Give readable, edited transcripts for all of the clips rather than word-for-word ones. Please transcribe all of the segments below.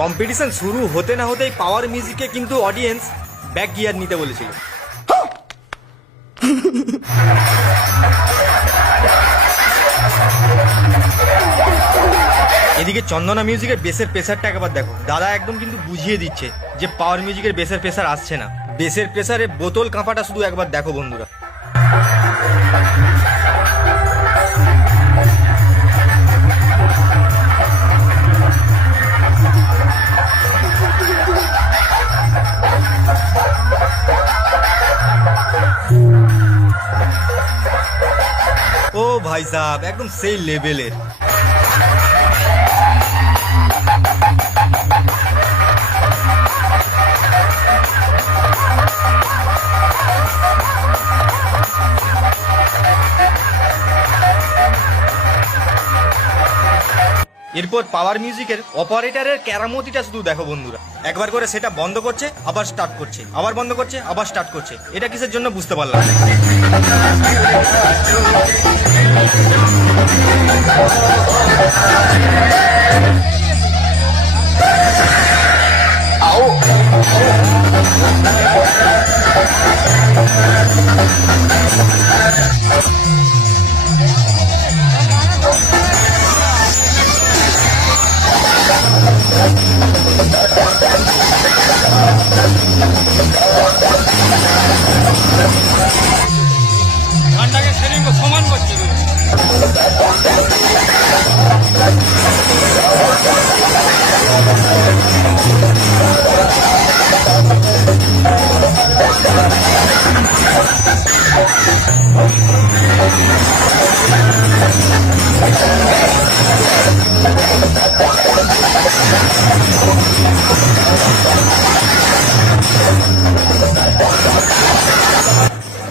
Competition শুরু হতে না হতেই পাওয়ার মিউজিকে কিন্তু অডিয়েন্স ব্যাক গিয়ার নিতে বলেছিল। এদিকে চন্দনা মিউজিকের বেসের প্রেসারটা একবার দেখো, দাদা একদম কিন্তু বুঝিয়ে দিচ্ছে যে পাওয়ার মিউজিকের বেসের প্রেসার আসছে না। বেসের প্রেসারে বোতল কাঁপাটা শুধু একবার দেখো বন্ধুরা। ও ভাই সাহেব একদম সেই লেভেলের। এরপর পাওয়ার মিউজিকের অপারেটরের কেরামতিটা শুধু দেখো বন্ধুরা। একবার করে সেটা বন্ধ করছে, আবার স্টার্ট করছে, আবার বন্ধ করছে, আবার স্টার্ট করছে। এটা কিসের জন্য বুঝতে পারলাম না। গানটাকে সেদিন সমান করছে।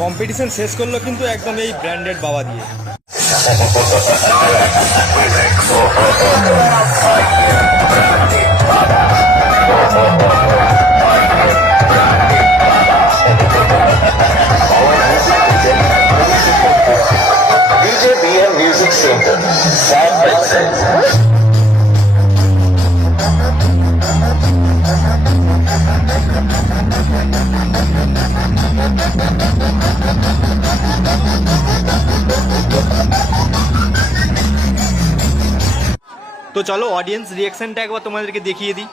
কম্পিটিশন শেষ করলো কিন্তু একদম এই ব্র্যান্ডেড বাবা দিয়ে। DJ BM Music Center, San Francisco. তো চলো অডিয়েন্স রিয়াকশনটা একবার তোমাদেরকে দেখিয়ে দিই।